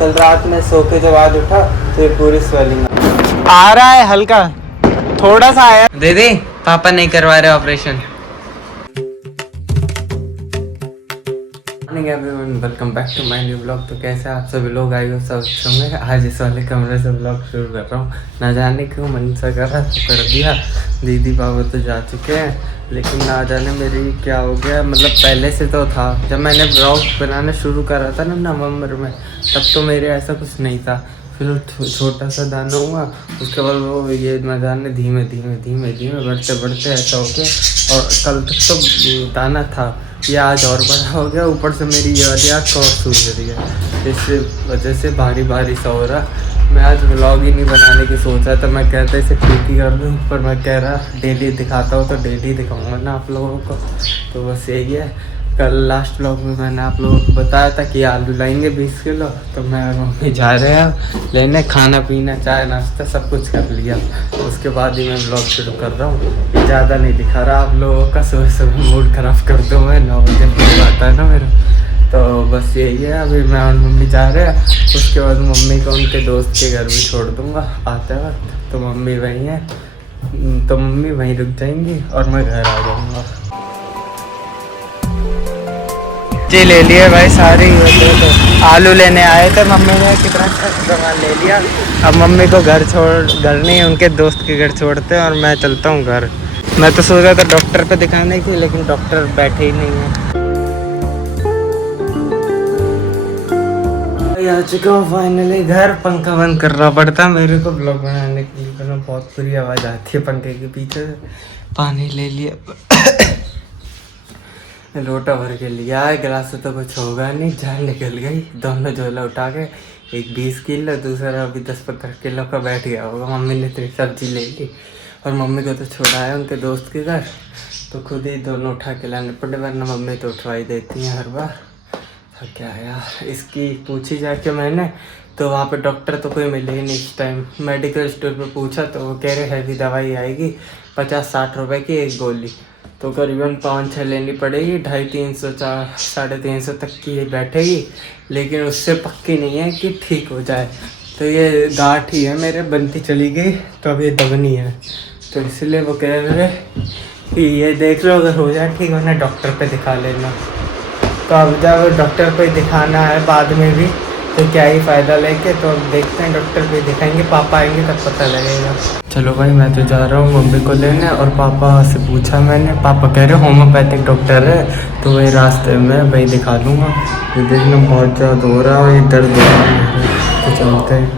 कल रात में सो के जब आज उठा तो ये पूरी स्वेलिंग आ रहा है, हल्का थोड़ा सा आया। दीदी पापा नहीं करवा रहे operation. Welcome back to my new blog. तो कैसे आप सभी लोग आए हो, सब अच्छे होंगे। आज इस वाले कमरे से ब्लॉग शुरू कर रहा हूँ। ना जाने क्यों मन सा कर रहा तो कर दिया। दीदी पापा तो जा चुके हैं, लेकिन ना जाने मेरी क्या हो गया। मतलब पहले से तो था, जब मैंने ब्लॉग बनाना शुरू करा था ना नवंबर में, तब तो मेरे ऐसा कुछ नहीं था। फिर छोटा सा दाना हुआ, उसके बाद वो ये न जाने धीमे धीमे धीमे धीमे बढ़ते बढ़ते ऐसा हो गया। और कल तक तो दाना था, ये आज और बड़ा हो गया। ऊपर से मेरी ये वाली आँख और सूज रही है, इस वजह से भारी भारी सा हो रहा। मैं आज व्लॉग ही नहीं बनाने की सोच रहा था। मैं कहता इसे ठीक ही कर दूँ, पर मैं कह रहा डेली दिखाता हूँ तो डेली दिखाऊंगा ना आप लोगों को। तो बस यही है। कल लास्ट व्लॉग में मैंने आप लोगों को बताया था कि आलू लाएंगे 20 किलो। तो मैं और मम्मी जा रहे हैं लेने। खाना पीना चाय नाश्ता सब कुछ कर लिया, उसके बाद ही मैं व्लॉग शुरू कर रहा हूँ। ज़्यादा नहीं दिखा रहा आप लोगों का, सुबह सुबह मूड ख़राब कर दूँ मैं। 9 बजे पूरा आता है ना मेरा। तो बस यही है। अभी मैं और मम्मी जा रहे हैं, उसके बाद मम्मी को उनके दोस्त के घर भी छोड़ दूँगा आते वक्त। तो मम्मी वहीं है, तो मम्मी वहीं रुक जाएंगी और मैं घर आ जाऊँगा। जी ले लिए भाई सारी। तो आलू लेने आए थे, मम्मी ने कितना सामान ले लिया। अब मम्मी को घर नहीं, उनके दोस्त के घर छोड़ते हैं और मैं चलता हूँ घर। मैं तो सोच रहा था डॉक्टर पे दिखाने की, लेकिन डॉक्टर बैठे ही नहीं है। आ चुका हूँ फाइनली घर। पंखा बंद करना पड़ता मेरे को ब्लॉग बनाने के लिए, वरना बहुत बुरी आवाज़ आती है पंखे के पीछे। पानी ले लिया, लोटा भर के लिया है। गिलास से तो कुछ होगा नहीं, जान निकल गई। दोनों झोला उठा के, एक 20 किलो, दूसरा अभी 10-15 किलो का बैठ गया होगा। मम्मी ने इतनी सब्जी ले ली, और मम्मी को तो छोड़ा है उनके दोस्त के घर, तो खुद ही दोनों उठा के लाने पड़े, वरना मम्मी तो उठवाई देती हैं हर बार। तो क्या है यार, इसकी पूछी जाके मैंने, तो वहाँ पे डॉक्टर तो कोई मिले ही नहीं इस टाइम। मेडिकल स्टोर पे पूछा तो वो कह रहे हैवी दवाई आएगी 50-60 रुपए की एक गोली, तो करीबन 5-6 लेनी पड़ेगी। 250-300 350 तक की बैठेगी, लेकिन उससे पक्की नहीं है कि ठीक हो जाए। तो ये गांठ ही है मेरे, बनती चली गई, तो अब ये दबनी है। तो इसलिए वो कह रहे कि ये देख लो, अगर हो जाए ठीक, वरना डॉक्टर पे दिखा लेना। तो अब जब डॉक्टर पे दिखाना है बाद में भी, तो क्या ही फ़ायदा लेके। तो अब देखते हैं, डॉक्टर पे दिखाएंगे, पापा आएंगे तब पता लगेगा। चलो भाई मैं तो जा रहा हूँ मम्मी को लेने। और पापा से पूछा मैंने, पापा कह रहे होम्योपैथिक डॉक्टर है, तो वही रास्ते में वही दिखा दूँगा। ये देखना बहुत ज़्यादा हो रहा है, ये दर्द हो रहा है, तो चलते हैं।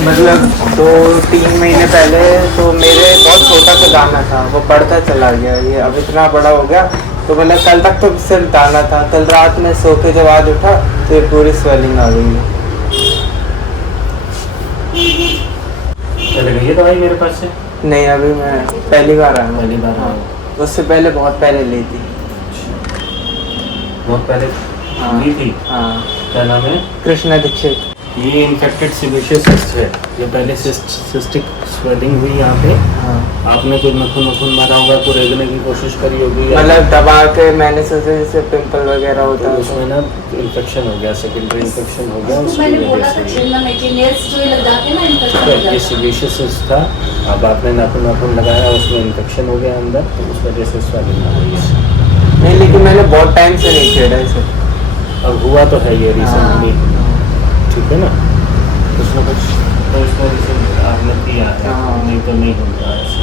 मतलब 2-3 महीने पहले तो मेरे बहुत छोटा सा दाना था, वो बढ़ता चला गया, ये अब इतना बड़ा हो गया। तो मतलब कल तक तो सिर्फ दाना था, कल रात में सो के जब आज उठा तो ये पूरी स्वेलिंग आ गई। चल गई है दवाई मेरे पास से? नहीं, अभी मैं पहली बार आया। पहली बार? हाँ, उससे पहले बहुत पहले ली थी। बहुत पहले ली थी? हाँ। क्या नाम है? कृष्णा दीक्षित। ये इन्फेक्टेड सीवेशियस सिस्ट है। ये पहले सिस्टिक स्वेलिंग हुई यहाँ पे। हाँ। आपने कोई नखून मारा होगा, तो रेगने की कोशिश करी होगी, मतलब दबा के मैंने सोचा जैसे पिंपल वगैरह होता है, तो उसमें ना इन्फेक्शन हो गया, सेकेंडरी इन्फेक्शन हो गया, उसकी वजह से ये सीवेशियस सिस्ट था। अब आपने नाखून लगाया, उसमें इन्फेक्शन हो गया अंदर, तो उस वजह से स्वेलिंग आ गई है। नहीं, लेकिन मैंने बहुत टाइम से नहीं छेड़ा इसे। अब हुआ तो है ये रिसेंटली, ठीक है ना? कुछ ना कुछ तो इस वजह से आपने किया है, नहीं तो नहीं होता ऐसे।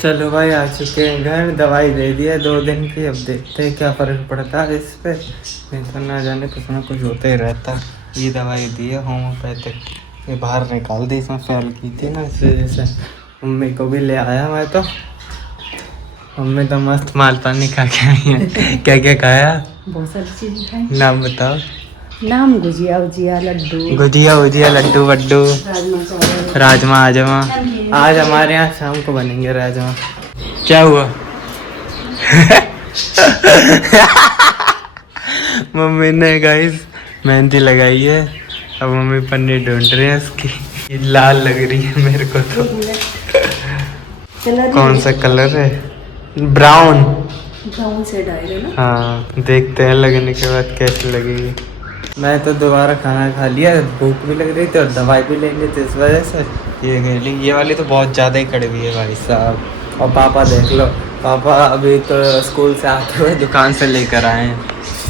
चलो भाई आ चुके हैं घर, दवाई दे दिया 2 दिन की। अब देखते हैं क्या फ़र्क पड़ता है इस पे, नहीं तो ना जाने कुछ ना कुछ होता ही रहता। ये दवाई दी है होम्योपैथिक, ये बाहर निकाल दी, इसमें फैल की थी ना, इस वजह से मम्मी को भी ले आया मैं। तो मम्मी तो मस्त माल पानी खा के आई है। क्या क्या खाया? बहुत सारी चीज़ें खाई। नाम बताओ। नाम गुजिया उजिया लड्डू, गुजिया उजिया लड्डू वड्डू, राजमा आजमा। आज हमारे यहाँ शाम को बनेंगे राजमा। क्या हुआ? मम्मी ने गाइस मेहंदी लगाई है, अब मम्मी पन्नी ढूंढ रहे हैं इसकी। ये लाल लग रही है मेरे को तो। कलर कौन सा कलर है? ब्राउन। ब्राउन शेड आएगा ना। हाँ देखते हैं लगने के बाद कैसी लगेगी। मैं तो दोबारा खाना खा लिया, भूख भी लग रही थी और दवाई भी लेंगे तो इस वजह से ये गई। ये वाली तो बहुत ज़्यादा ही कड़वी है भाई साहब। और पापा देख लो, पापा अभी तो स्कूल से आते हुए दुकान से लेकर आए हैं।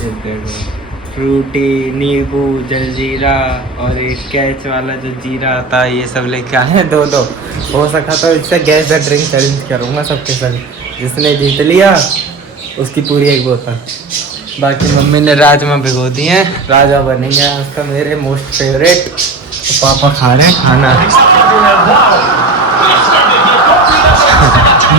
ये देखो फ्रूटी, नींबू, जलजीरा और एक कैच वाला जो जीरा आता है, ये सब लेके आए हैं 2-2। हो सका तो इससे गैस का ड्रिंक चैलेंज करूँगा सबके साथ। जिसने जीत लिया उसकी पूरी एक बोतल। बाकी मम्मी ने राजमा भिगो दिए हैं, राजमा बनेंगे उसका मेरे मोस्ट फेवरेट। तो पापा खा रहे हैं खाना।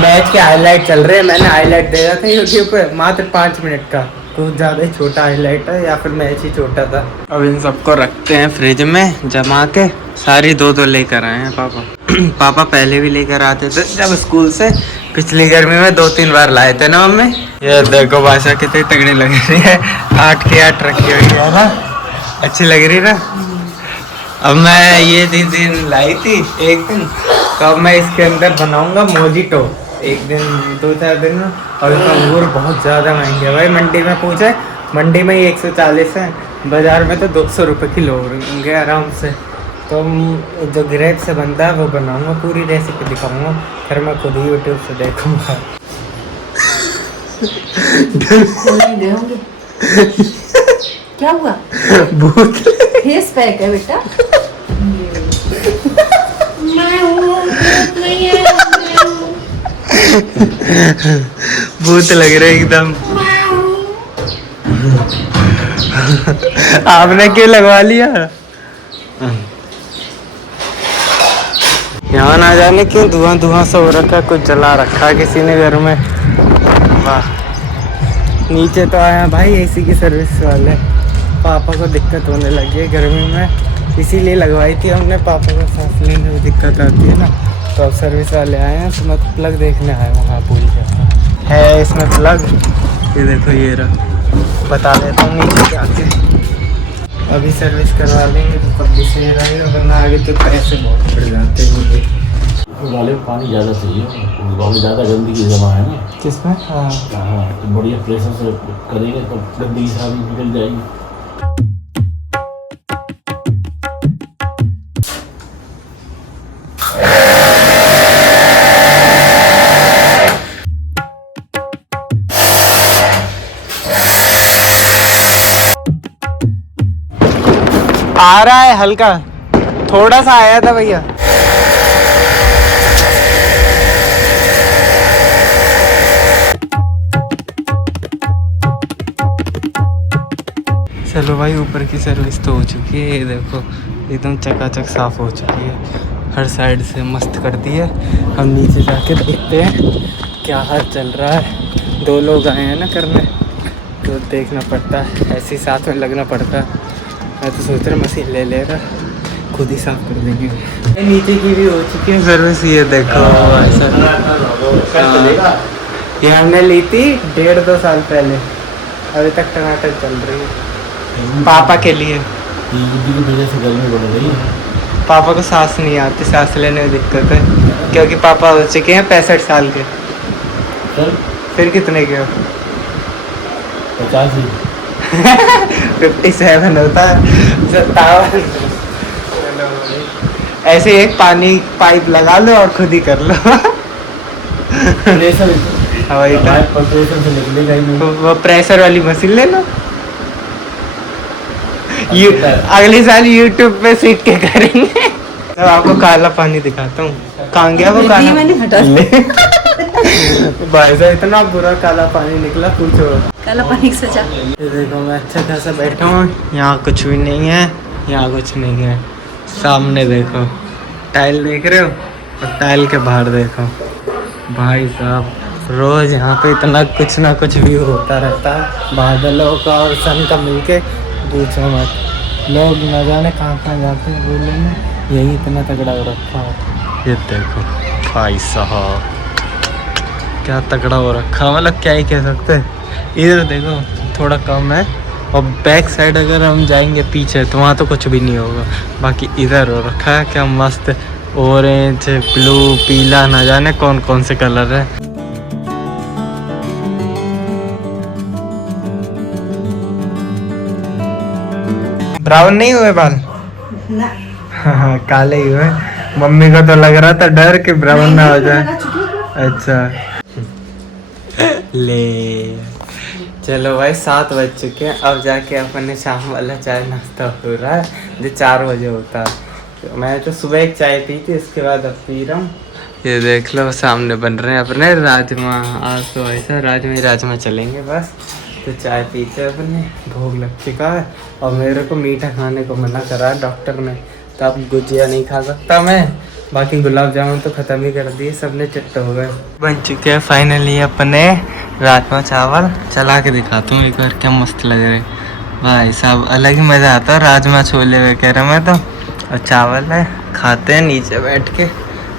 मैच के हाईलाइट चल रहे हैं, मैंने हाईलाइट देखा था यूट्यूब पे, मात्र 5 मिनट का, कुछ ज़्यादा ही छोटा हाईलाइट है या फिर मैच ही छोटा था। अब इन सबको रखते हैं फ्रिज में जमा के। सारी 2-2 लेकर आए हैं पापा। पापा पहले भी लेकर आते थे जब स्कूल से, पिछली गर्मी में 2-3 बार लाए थे ना मम्मी। ये देखो भाषा कितनी तगड़ी लग रही है, 8 की 8 रखी हुई है ना, अच्छी लग रही ना। अब मैं ये दिन लाई थी एक दिन, तो अब मैं इसके अंदर बनाऊंगा मोजिटो एक दिन 2-4 दिन में। और इसका अंगूर बहुत ज़्यादा महंगे है भाई, मंडी में पूछे, मंडी में ही 140 है, बाज़ार में तो 200 रुपये किलो होंगे आराम से। तो जो ग्रेप से बनता है वो बनाऊंगा, पूरी रेसिपी दिखाऊंगा, फिर मैं खुद ही यूट्यूब से देखूंगा। क्या हुआ? भूत फेस पैक है बेटा। भूत लग रहे एकदम। आपने क्यों लगवा लिया? यहाँ ना जाने क्यों धुआं सा हो रखा, कुछ जला रखा किसी ने घर में। वाह। नीचे तो आया भाई एसी की सर्विस वाले, पापा को दिक्कत होने लगी है गर्मी में, इसीलिए लगवाई थी हमने। पापा को सांस लेने में दिक्कत आती है ना, तो अब सर्विस वाले आए हैं। तो मैं प्लग देखने आया हूँ, हाँ भूल गया है इसमें प्लग। ये देखो ये रहा, बता देता हूँ नीचे जाके। अभी सर्विस करवा लेंगे तो तब भी सही रहेगा, वरना आगे तो पैसे बहुत बढ़ जाते हैं मुझे। वाले में पानी ज़्यादा चाहिए, बहुत ज़्यादा गंदगी जमा है ना। किसमें? हाँ हाँ, तो बढ़िया प्रेशर से करेंगे तो गंदगी सारी निकल जाएगी। आ रहा है हल्का, थोड़ा सा आया था भैया। चलो भाई, ऊपर की सर्विस तो हो चुकी है, ये देखो एकदम चकाचक साफ हो चुकी है, हर साइड से मस्त कर दी है। हम नीचे जाके देखते हैं क्या हाल चल रहा है। 2 लोग आए हैं ना करने, तो देखना पड़ता है, ऐसे ही साथ में लगना पड़ता है। मैं तो सोच रहा मशीन ले लेगा, खुद ही साफ कर देगी। नीचे की भी हो चुकी है सर्विस, ये देखो ऐसा। ये हमने ली थी 1.5-2 साल पहले, अभी तक टमाटर चल रही है। पापा के लिए, की वजह से गर्मी बढ़ रही है। पापा को सांस नहीं आती, सांस लेने में दिक्कत है, क्योंकि पापा हो चुके हैं 65 साल के। चल फिर कितने के हो? 50 ही। 57 होता है, 57। ऐसे एक पानी पाइप लगा लो और खुद ही कर लो। प्रेशर वही था, प्रेशर से निकलेगा ही नहीं। वो प्रेशर वाली मशीन ले लो। अगले साल यूट्यूब पे सीख के करेंगे। अब आपको काला पानी दिखाता हूँ, कहाँ गया वो काला? मैंने हटा दिया। भाई साहब इतना बुरा काला पानी निकला, पूछो। काला पानी की सजा। ये देखो मैं अच्छा खासा बैठा हूँ, यहाँ कुछ भी नहीं है, यहाँ कुछ नहीं है। सामने देखो टाइल देख रहे हो, और टाइल के बाहर देखो। भाई साहब रोज यहाँ पे इतना कुछ ना कुछ भी होता रहता है, बादलों का और सन का मिलके, पूछो मत। लोग न जाने कहाँ जाते हैं बोलने में, यही इतना तगड़ा हो रखा है। ये देखो भाई साहब क्या तगड़ा हो रखा, मतलब क्या ही कह सकते हैं। इधर देखो थोड़ा कम है, और बैक साइड अगर हम जाएंगे पीछे तो वहाँ तो कुछ भी नहीं होगा। बाकी इधर हो रखा है क्या मस्त ऑरेंज, ब्लू, पीला, ना जाने कौन कौन से कलर है। ब्राउन नहीं हुए बाल? ना हाँ, काले ही हुए। मम्मी को तो लग रहा था डर कि ब्राउन ना हो जाए। अच्छा ले, चलो भाई 7 बज चुके हैं। अब जाके अपने शाम वाला चाय नाश्ता हो रहा है जो 4 बजे होता है। तो मैं तो सुबह एक चाय पी थी, उसके बाद अब पी रहा हूँ। ये देख लो सामने बन रहे हैं अपने राजमा। आज तो ऐसा राजमा चलेंगे बस। तो चाय पीते हैं अपने, भूख लग चुका है। और मेरे को मीठा खाने को मना करा है डॉक्टर ने, तो अब गुजिया नहीं खा सकता मैं। बाकी गुलाब जामुन तो ख़त्म ही कर दिए, सबने चिट्टे हो गए। बन चुके हैं फाइनली अपने राजमा चावल। चला के दिखाता हूँ एक बार, क्या मस्त लग रहे भाई साहब। अलग ही मज़ा आता है राजमा छोले वगैरह में तो। और चावल है, खाते हैं नीचे बैठ के।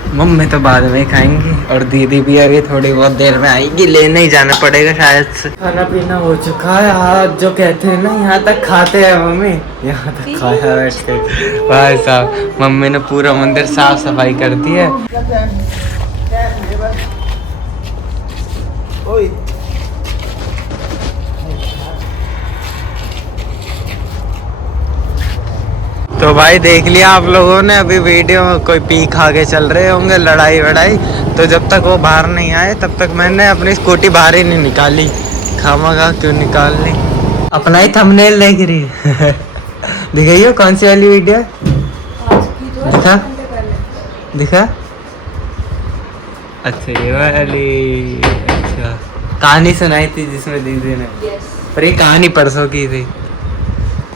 मम्मी तो बाद में खाएंगी और दीदी भी अभी थोड़ी बहुत देर में आएगी, लेने ही जाना पड़ेगा शायद से। खाना पीना हो चुका है। आज जो कहते हैं ना, यहाँ तक खाते हैं मम्मी, यहाँ तक खाया बैठ के भाई साहब। मम्मी ने पूरा मंदिर साफ सफाई कर दी है। तो भाई देख लिया आप लोगों ने अभी वीडियो में, कोई पी खा के चल रहे होंगे, लड़ाई वड़ाई। तो जब तक वो बाहर नहीं आए तब तक मैंने अपनी स्कूटी बाहर ही नहीं निकाली। खामखा क्यों निकालनी, अपना ही थंबनेल देख रही है। दिखाइयो कौन सी वाली वीडियो दिखा दिखा। अच्छा ये वाली, अच्छा कहानी सुनाई थी जिसमें दीदी ने, पर ये कहानी परसों की थी।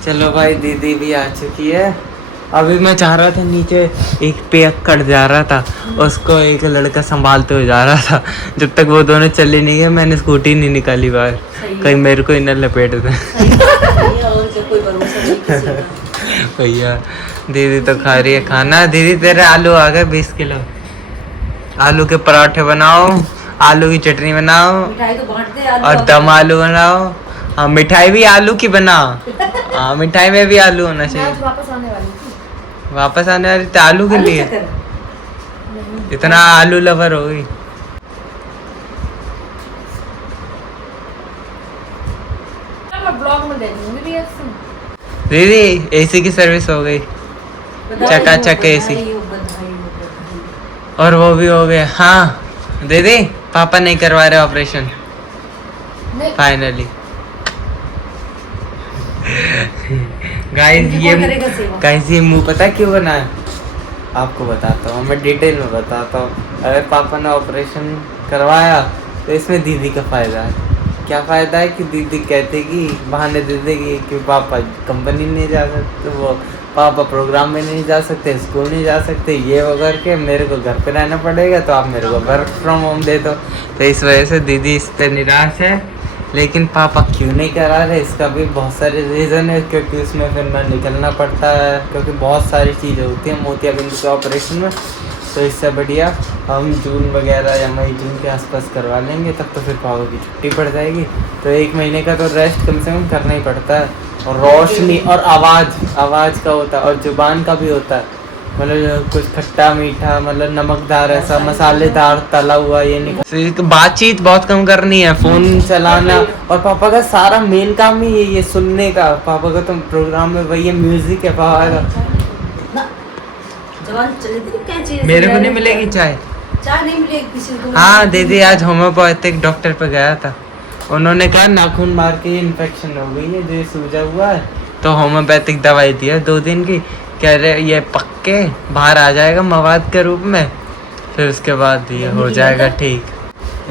चलो भाई दीदी भी आ चुकी है। अभी मैं चाह रहा था नीचे एक पेड़ कट जा रहा था, उसको एक लड़का संभालते हुए जा रहा था। जब तक वो दोनों चले नहीं गए मैंने स्कूटी नहीं निकाली बाहर, कहीं मेरे को इन्हें लपेट दे। भैया दीदी तो खा रही है खाना। दीदी तेरे आलू आ गए 20 किलो। आलू के पराठे बनाओ, आलू की चटनी बनाओ और दम आलू बनाओ। हाँ मिठाई भी आलू की बना। हाँ मिठाई में भी आलू होना चाहिए। वापस आने वाली तो आलू के लिए इतना आलू लवर हो गई। दीदी एसी की सर्विस हो गई, चकाचक एसी, और वो भी हो गया। हाँ दीदी पापा नहीं करवा रहे ऑपरेशन फाइनली। गाइस ये मुंह पता है क्यों बना है, आपको बताता हूँ, मैं डिटेल में बताता हूँ। अगर पापा ने ऑपरेशन करवाया तो इसमें दीदी का फ़ायदा है। क्या फ़ायदा है कि दीदी कहते कि बहाने दे देगी कि पापा कंपनी नहीं जा सकते, वो पापा प्रोग्राम में नहीं जा सकते, स्कूल नहीं जा सकते, ये वो करके मेरे को घर पे रहना पड़ेगा, तो आप मेरे को वर्क फ्रॉम होम दे दो। तो इस वजह से दीदी इस पर निराश है। लेकिन पापा क्यों नहीं करा रहे, इसका भी बहुत सारे रीज़न है। क्योंकि उसमें फिर मैं निकलना पड़ता है, क्योंकि बहुत सारी चीज़ें होती हैं मोतियाबिंद के ऑपरेशन में। तो इससे बढ़िया हम जून वगैरह या मई जून के आसपास करवा लेंगे, तब तो फिर पापा की छुट्टी पड़ जाएगी। तो 1 महीने का तो रेस्ट कम से कम करना ही पड़ता है। और रोशनी और आवाज़ का होता है, और जुबान का भी होता है। मतलब कुछ खट्टा मीठा, मतलब नमकदार, ऐसा मसालेदार तला हुआ ये नहीं। बातचीत बहुत कम करनी है, फोन चलाना। और पापा का सारा मेन काम ही ये सुनने का। पापा का तो प्रोग्राम में वही म्यूजिक है पापा का। मेरे को नहीं मिलेगी चाय नहीं मिलेगी किसी को। हाँ दीदी आज होम्योपैथिक डॉक्टर पे गया था, उन्होंने कहा नाखून मार के इन्फेक्शन हो गई है, जो सूजा हुआ है। तो होम्योपैथिक दवाई दी है 2 दिन की, कह रहे ये पक्के बाहर आ जाएगा मवाद के रूप में, फिर उसके बाद ये हो जाएगा ठीक।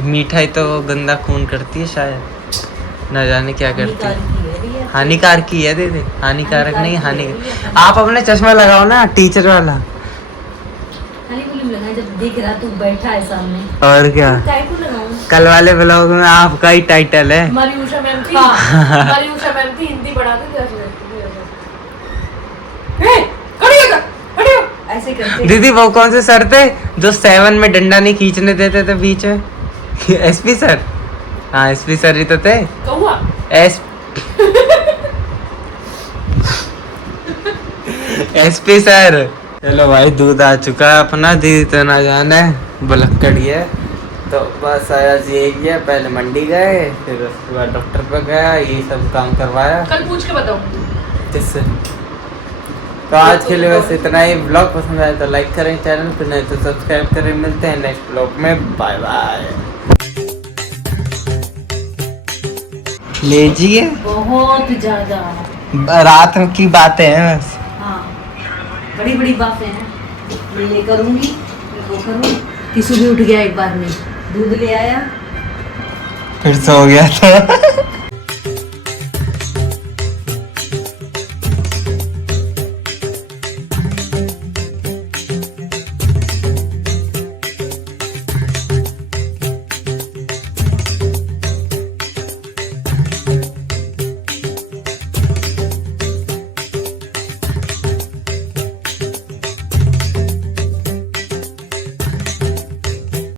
मिठाई तो गंदा खून करती है शायद, न जाने क्या करती है। हानिकारक की है दीदी, हानिकारक नहीं, हानिकारक। आप अपने चश्मा लगाओ ना टीचर वाला। जब देख रहा तू बैठा है सामने, और क्या, कल वाले ब्लॉग में आपका ही टाइटल है। मरियुषा मैम थी, मरियुषा मैम थी, हिंदी पढ़ाते थे। ऐसे करते। दीदी वो कौन से सर थे जो 7 में डंडा नहीं खींचने देते थे बीच में? SP sir. हाँ एसपी सर ही तो थे। कौआ एसपी सर चलो भाई दूध आ चुका है अपना, दीदी तो ना जाने बुलक्कड़ी है। तो बस आज यही है, पहले मंडी गए, फिर उसके बाद डॉक्टर पे गया, ये सब काम करवाया। कल पूछ के बताओ। किससे? तो आज के लिए बस इतना ही। ब्लॉग पसंद आया तो लाइक करें चैनल पर, नहीं तो सब्सक्राइब करें। मिलते हैं नेक्स्ट ब्लॉग में, बाय बाय। लीजिए, बहुत ज्यादा। रात की बातें हैं बस। हाँ, बड़ी बड़ी बातें हैं। मैं ये करूँगी, मैं वो करूँगी। किसी भी उठ गया एक बार में, दूध ले आया, फिर सो गया था।